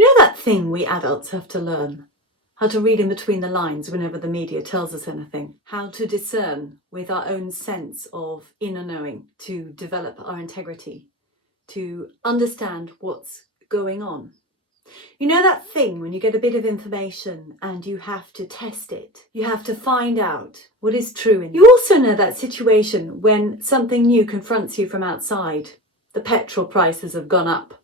You know that thing we adults have to learn? How to read in between the lines whenever the media tells us anything. How to discern with our own sense of inner knowing, to develop our integrity, to understand what's going on. You know that thing when you get a bit of information and you have to test it. You have to find out what is true. You also know that situation when something new confronts you from outside. The petrol prices have gone up.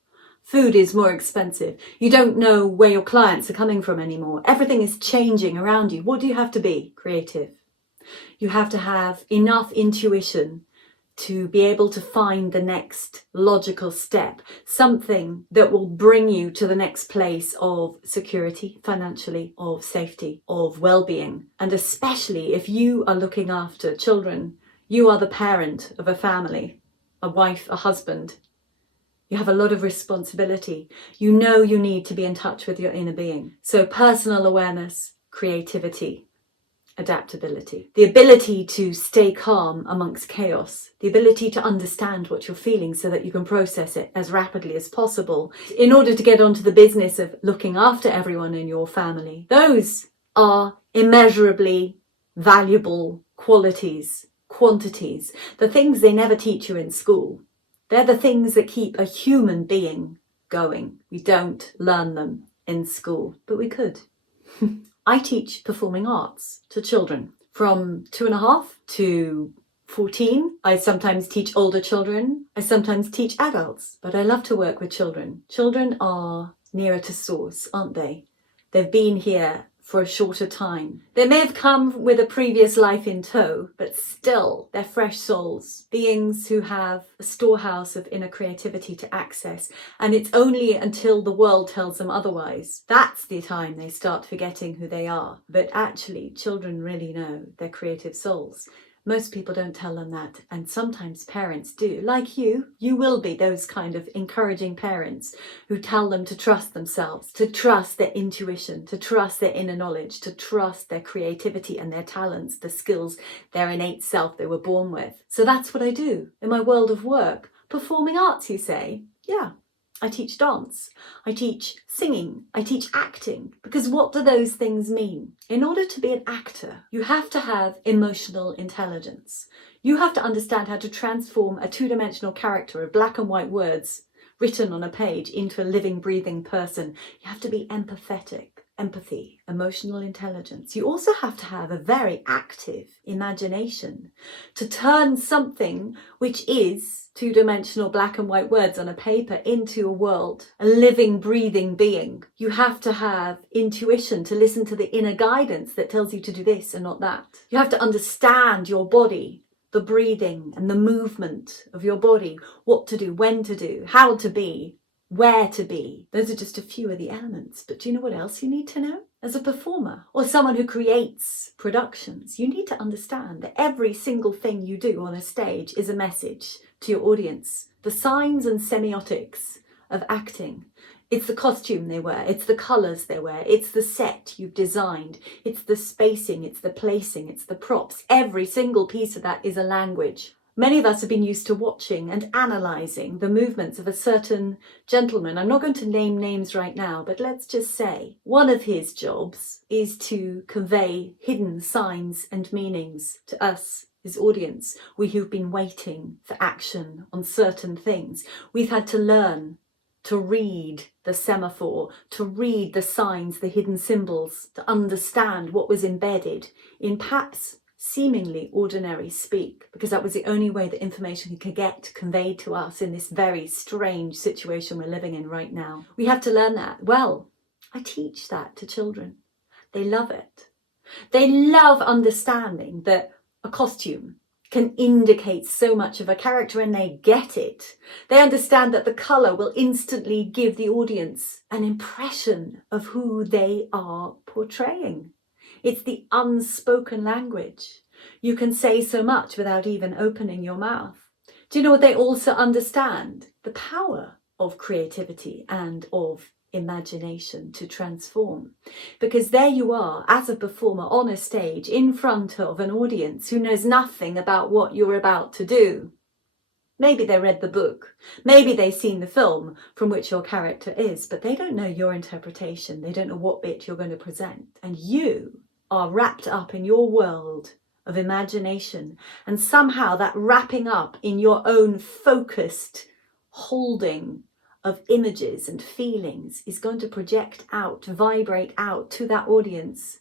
Food is more expensive. You don't know where your clients are coming from anymore. Everything is changing around you. What do you have to be? Creative. You have to have enough intuition to be able to find the next logical step, something that will bring you to the next place of security, financially, of safety, of well-being. And especially if you are looking after children, you are the parent of a family, a wife, a husband. You have a lot of responsibility. You know you need to be in touch with your inner being. So personal awareness, creativity, adaptability, the ability to stay calm amongst chaos, the ability to understand what you're feeling so that you can process it as rapidly as possible in order to get onto the business of looking after everyone in your family. Those are immeasurably valuable qualities, quantities, the things they never teach you in school. They're the things that keep a human being going. We don't learn them in school, but we could. I teach performing arts to children from 2.5 to 14. I sometimes teach older children. I sometimes teach adults, but I love to work with children. Children are nearer to source, aren't they? They've been here for a shorter time. They may have come with a previous life in tow, but still they're fresh souls, beings who have a storehouse of inner creativity to access. And it's only until the world tells them otherwise, that's the time they start forgetting who they are. But actually, children really know they're creative souls. Most people don't tell them that, and sometimes parents do. Like you will be those kind of encouraging parents who tell them to trust themselves, to trust their intuition, to trust their inner knowledge, to trust their creativity and their talents, the skills, their innate self they were born with. So that's what I do in my world of work. Performing arts, you say? Yeah. I teach dance, I teach singing, I teach acting, because what do those things mean? In order to be an actor, you have to have emotional intelligence. You have to understand how to transform a two-dimensional character of black and white words written on a page into a living, breathing person. You have to be empathetic. Empathy, emotional intelligence. You also have to have a very active imagination to turn something which is two-dimensional black and white words on a paper into a world, a living, breathing being. You have to have intuition to listen to the inner guidance that tells you to do this and not that. You have to understand your body, the breathing and the movement of your body, what to do, when to do, how to be, where to be. Those are just a few of the elements. But do you know what else you need to know? As a performer or someone who creates productions, you need to understand that every single thing you do on a stage is a message to your audience. The signs and semiotics of acting. It's the costume they wear, it's the colours they wear, it's the set you've designed, it's the spacing, it's the placing, it's the props. Every single piece of that is a language. Many of us have been used to watching and analysing the movements of a certain gentleman. I'm not going to name names right now, but let's just say one of his jobs is to convey hidden signs and meanings to us, his audience. We who've been waiting for action on certain things. We've had to learn to read the semaphore, to read the signs, the hidden symbols, to understand what was embedded in perhaps seemingly ordinary speak, because that was the only way that information could get conveyed to us in this very strange situation we're living in right now. We have to learn that. Well, I teach that to children. They love it. They love understanding that a costume can indicate so much of a character, and they get it. They understand that the colour will instantly give the audience an impression of who they are portraying. It's the unspoken language. You can say so much without even opening your mouth. Do you know what they also understand? The power of creativity and of imagination to transform. Because there you are as a performer on a stage in front of an audience who knows nothing about what you're about to do. Maybe they read the book, maybe they've seen the film from which your character is, but they don't know your interpretation. They don't know what bit you're going to present. And you are wrapped up in your world of imagination, and somehow that wrapping up in your own focused holding of images and feelings is going to project out, vibrate out to that audience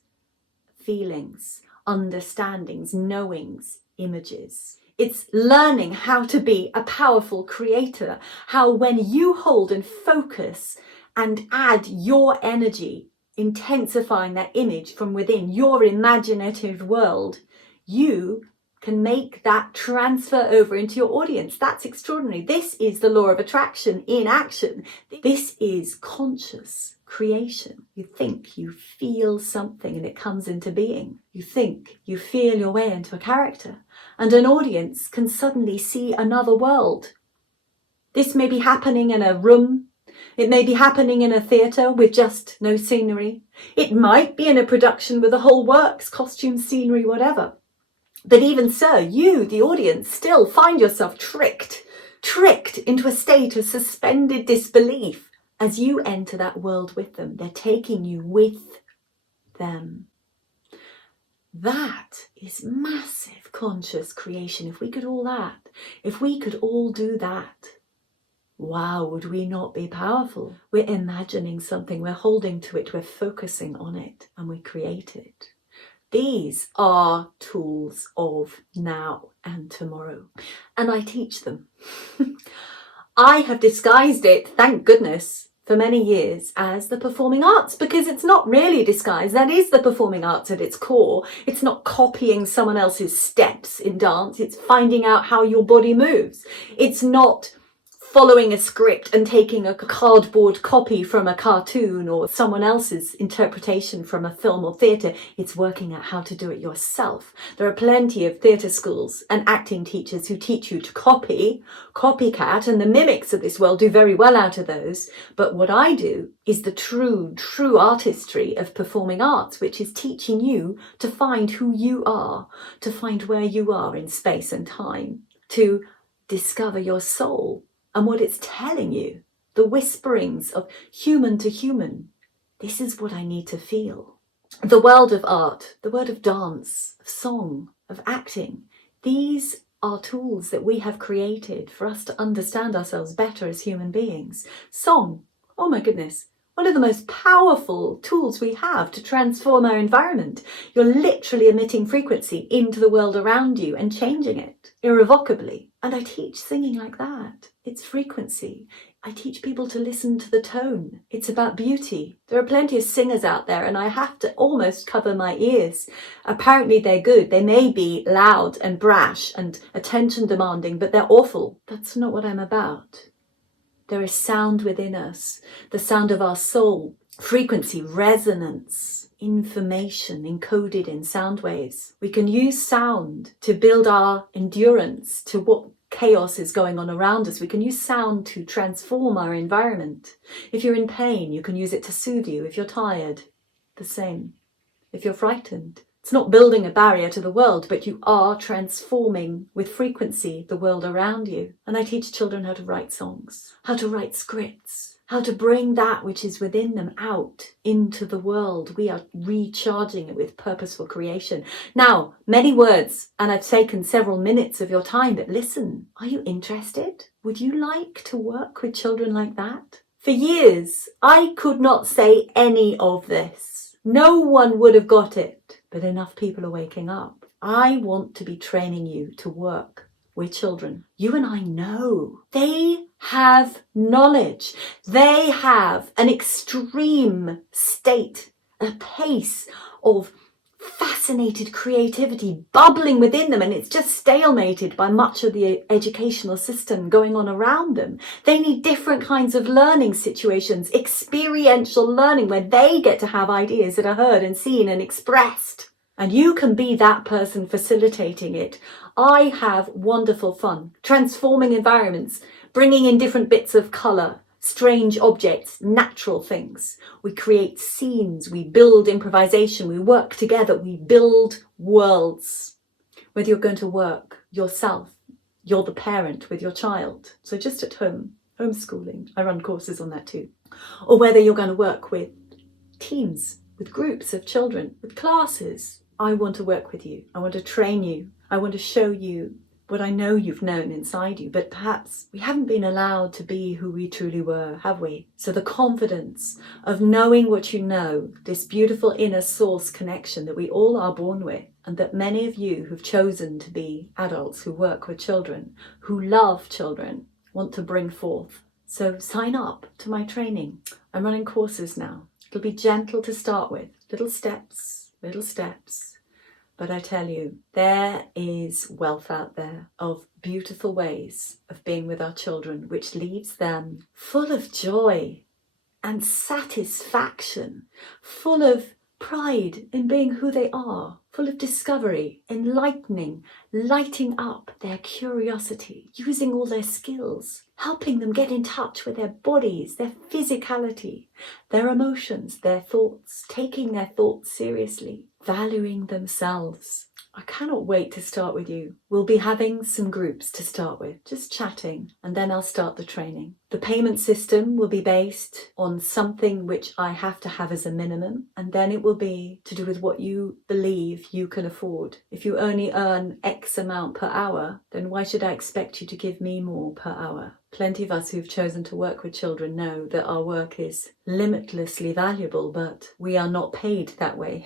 feelings, understandings, knowings, images. It's learning how to be a powerful creator, how when you hold and focus and add your energy, intensifying that image from within your imaginative world, you can make that transfer over into your audience. That's extraordinary. This is the law of attraction in action. This is conscious creation. You think, you feel something and it comes into being. You think, you feel your way into a character, and an audience can suddenly see another world. This may be happening in a room. It may be happening in a theatre with just no scenery. It might be in a production with a whole works, costume, scenery, whatever. But even so, you, the audience, still find yourself tricked into a state of suspended disbelief as you enter that world with them. They're taking you with them. That is massive conscious creation. If we could all do that, wow, would we not be powerful? We're imagining something, we're holding to it, we're focusing on it, and we create it. These are tools of now and tomorrow, and I teach them. I have disguised it, thank goodness, for many years as the performing arts, because it's not really disguised. That is the performing arts at its core. It's not copying someone else's steps in dance. It's finding out how your body moves. It's not following a script and taking a cardboard copy from a cartoon or someone else's interpretation from a film or theatre. It's working out how to do it yourself. There are plenty of theatre schools and acting teachers who teach you to copycat, and the mimics of this world do very well out of those. But what I do is the true artistry of performing arts, which is teaching you to find who you are, to find where you are in space and time, to discover your soul and what it's telling you, the whisperings of human to human. This is what I need to feel. The world of art, the world of dance, of song, of acting, these are tools that we have created for us to understand ourselves better as human beings. Song, oh my goodness, one of the most powerful tools we have to transform our environment. You're literally emitting frequency into the world around you and changing it irrevocably. And I teach singing like that. It's frequency. I teach people to listen to the tone. It's about beauty. There are plenty of singers out there and I have to almost cover my ears. Apparently they're good. They may be loud and brash and attention demanding, but they're awful. That's not what I'm about. There is sound within us, the sound of our soul, frequency, resonance, information encoded in sound waves. We can use sound to build our endurance to what chaos is going on around us. We can use sound to transform our environment. If you're in pain, you can use it to soothe you. If you're tired, the same. If you're frightened, it's not building a barrier to the world, but you are transforming with frequency the world around you. And I teach children how to write songs, how to write scripts, how to bring that which is within them out into the world. We are recharging it with purposeful creation. Now, many words, and I've taken several minutes of your time, but listen, are you interested? Would you like to work with children like that? For years, I could not say any of this. No one would have got it, but enough people are waking up. I want to be training you to work with children. You and I know they have knowledge. They have an extreme state, a pace of fascinated creativity bubbling within them, and it's just stalemated by much of the educational system going on around them. They need different kinds of learning situations, experiential learning where they get to have ideas that are heard and seen and expressed. And you can be that person facilitating it. I have wonderful fun transforming environments, bringing in different bits of colour, strange objects, natural things. We create scenes, we build improvisation, we work together, we build worlds. Whether you're going to work yourself, you're the parent with your child. So just at home, homeschooling. I run courses on that too. Or whether you're going to work with teams, with groups of children, with classes. I want to work with you. I want to train you. I want to show you what I know you've known inside you, but perhaps we haven't been allowed to be who we truly were, have we? So the confidence of knowing what you know, this beautiful inner source connection that we all are born with, and that many of you who've chosen to be adults who work with children, who love children, want to bring forth. So sign up to my training. I'm running courses now. It'll be gentle to start with, little steps. But I tell you, there is wealth out there of beautiful ways of being with our children, which leaves them full of joy and satisfaction, full of pride in being who they are, full of discovery, enlightening, lighting up their curiosity, using all their skills, helping them get in touch with their bodies, their physicality, their emotions, their thoughts, taking their thoughts seriously, valuing themselves. I cannot wait to start with you. We'll be having some groups to start with, just chatting, and then I'll start the training. The payment system will be based on something which I have to have as a minimum, and then it will be to do with what you believe you can afford. If you only earn X amount per hour, then why should I expect you to give me more per hour? Plenty of us who've chosen to work with children know that our work is limitlessly valuable, but we are not paid that way.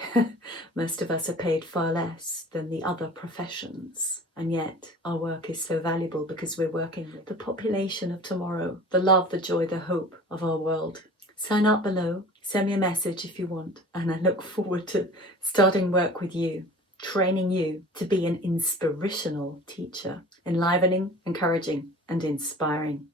Most of us are paid far less than the other professions. And yet our work is so valuable because we're working with the population of tomorrow, the love, the joy, the hope of our world. Sign up below, send me a message if you want, and I look forward to starting work with you, training you to be an inspirational teacher, enlivening, encouraging, and inspiring.